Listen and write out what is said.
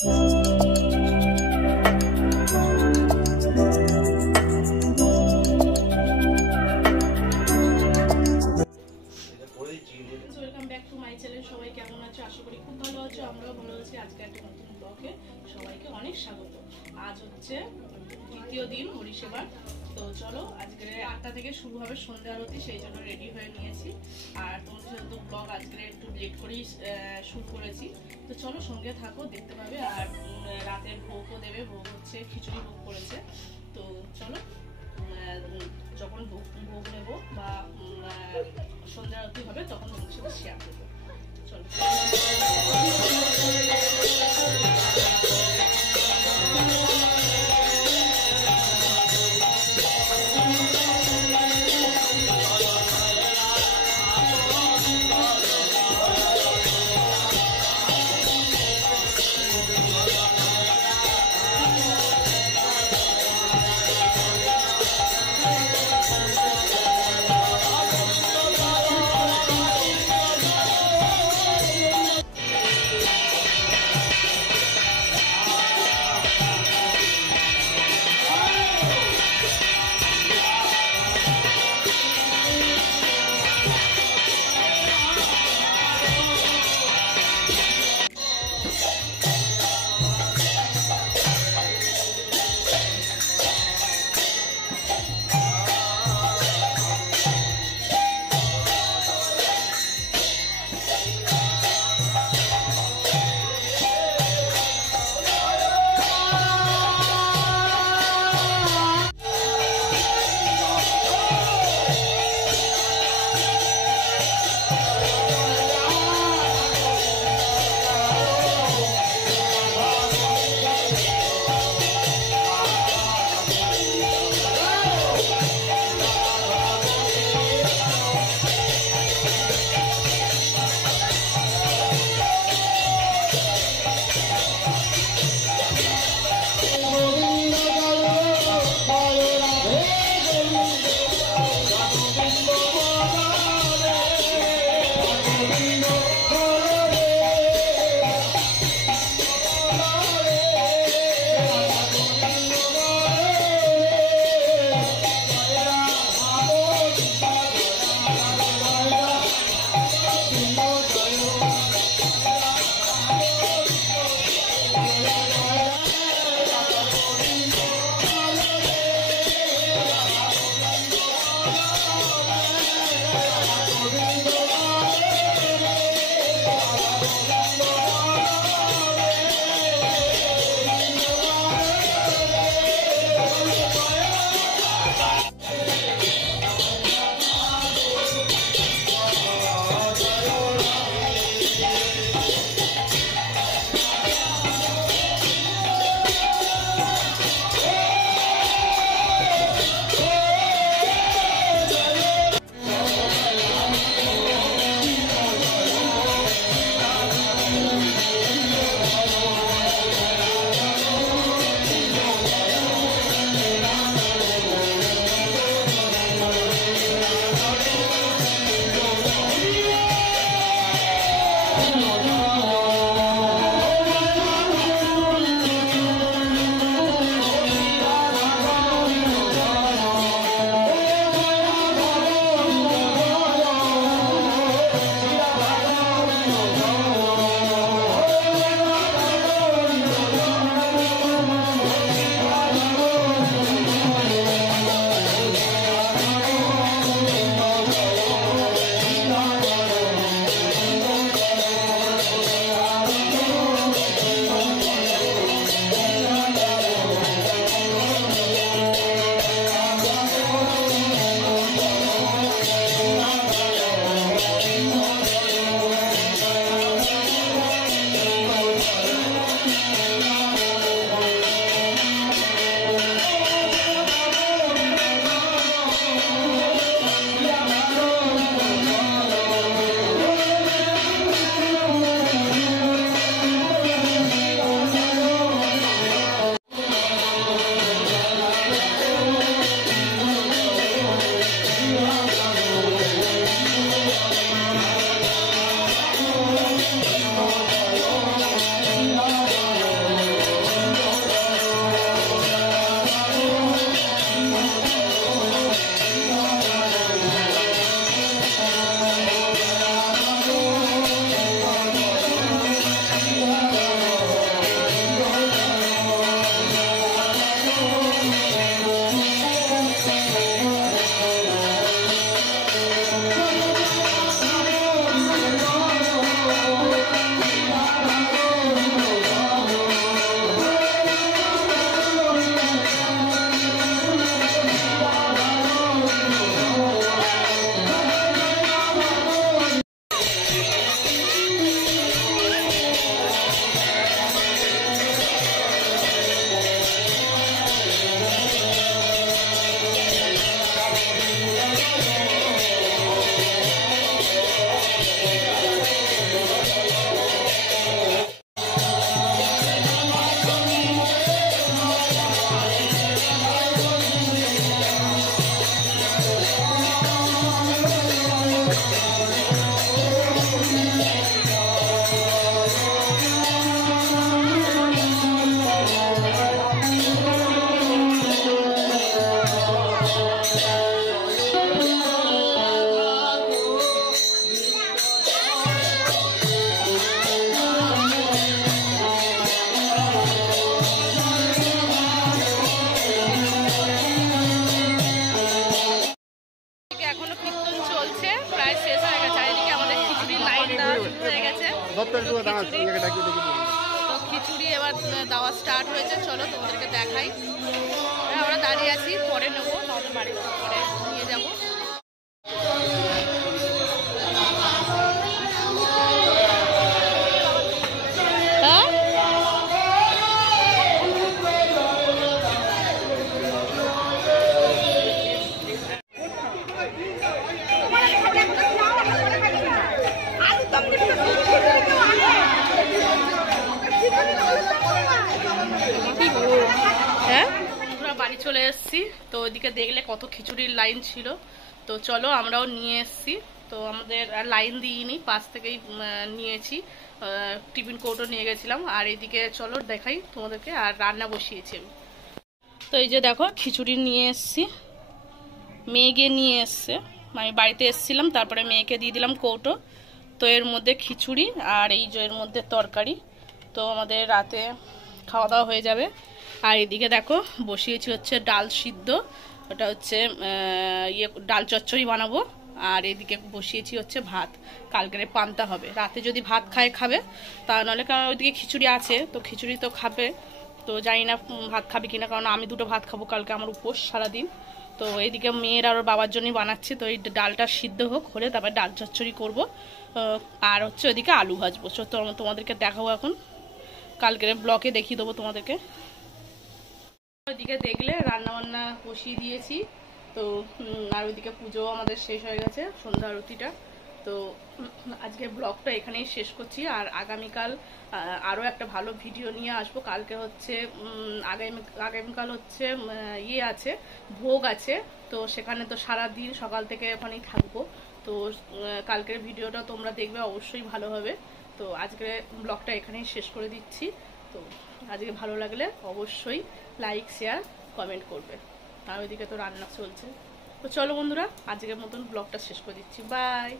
সবাই কেমন আছো? আশা করি খুব ভালো আছো, আমরাও ভালো আছি। আজকে একটা নতুন ব্লগে সবাইকে অনেক স্বাগত। আজ হচ্ছে দ্বিতীয় দিন হরিসেবার। তো চলো, আজকে 8টা থেকে শুরু হবে সন্ধ্যা আরতি, সেই জন্য রেডি হয়ে নিয়েছি। আর তোমাদের সাথে তো ব্লগ আজকে একটু লেট করেই শুরু করেছি। তো চলো, সঙ্গে থাকো, দেখতে পাবে। আর রাতের ভোগও দেবে, ভোগ হচ্ছে খিচুড়ি ভোগ করেছে। তো চলো, যখন ভোগ নেব বা সন্ধ্যা আরতি হবে তখন তোমাদের সাথে শেয়ার করবো। চলো। খাবার দাওয়া স্টার্ট হয়েছে, চলো তোমাদেরকে দেখাই। আমরা দাঁড়িয়ে আছি, পরে নেবো, তাহলে বাড়ি পরে নিয়ে যাবো। বাড়ি চলে এসেছি, তো ওইদিকে দেখলে কত খিচুড়ির লাইন ছিল। তো চলো আমরাও নিয়ে এসেছি। তো আমাদের আর লাইন দিইনি, পাশ থেকেই নিয়েছি, টিফিন কৌটো নিয়ে গেছিলাম। আর এইদিকে চলো দেখাই তোমাদেরকে, আর রান্না বসিয়েছি আমি। তো এই যে দেখো খিচুড়ি নিয়ে এসেছি, মেয়েকে নিয়ে এসছে, আমি বাড়িতে এসেছিলাম, তারপরে মেয়েকে দিয়ে দিলাম কৌটো। তো এর মধ্যে খিচুড়ি আর এই যে এর মধ্যে তরকারি। তো আমাদের রাতে খাওয়া দাওয়া হয়ে যাবে। আর এদিকে দেখো বসিয়েছি হচ্ছে ডাল সিদ্ধ, ওটা হচ্ছে ডাল চচ্চড়ি বানাবো। আর এদিকে বসিয়েছি হচ্ছে ভাত, কালকের পান্তা হবে, রাতে যদি ভাত খাবে, তা নাহলে কারণ ওইদিকে খিচুড়ি আছে, তো খিচুড়ি তো খাবে। তো জানি না ভাত খাবে কিনা, কারণ আমি দুটো ভাত খাবো, কালকে আমার উপোস সারাদিন। তো এইদিকে মেয়ের আর ওর বাবার জন্যই বানাচ্ছি। তো এই ডালটা সিদ্ধ হোক, হলে তারপরে ডাল চচ্চড়ি করবো। আর হচ্ছে ওইদিকে আলু ভাজবো, তোমাদেরকে দেখাবো এখন, কালকের ব্লকে দেখিয়ে দেবো তোমাদেরকে। ওইদিকে দেখলে রান্না বান্না বসিয়ে দিয়েছি। তো আর ওইদিকে পুজো আমাদের শেষ হয়ে গেছে, সন্ধ্যা আরতিটা। তো আজকে ব্লগটা এখানেই শেষ করছি। আর আগামীকাল আরও একটা ভালো ভিডিও নিয়ে আসবো। কালকে হচ্ছে আগামীকাল হচ্ছে আছে, ভোগ আছে। তো সেখানে তো সারাদিন সকাল থেকে ওখানেই থাকবো। তো কালকের ভিডিওটা তোমরা দেখবে, অবশ্যই ভালো হবে। তো আজকের ব্লগটা এখানেই শেষ করে দিচ্ছি। তো আজকে ভালো লাগলে অবশ্যই লাইক, শেয়ার, কমেন্ট করবে। আর ওইদিকে তো রান্না চলছে। তো চলো বন্ধুরা, আজকের মতন ব্লগটা শেষ করে দিচ্ছি। বাই।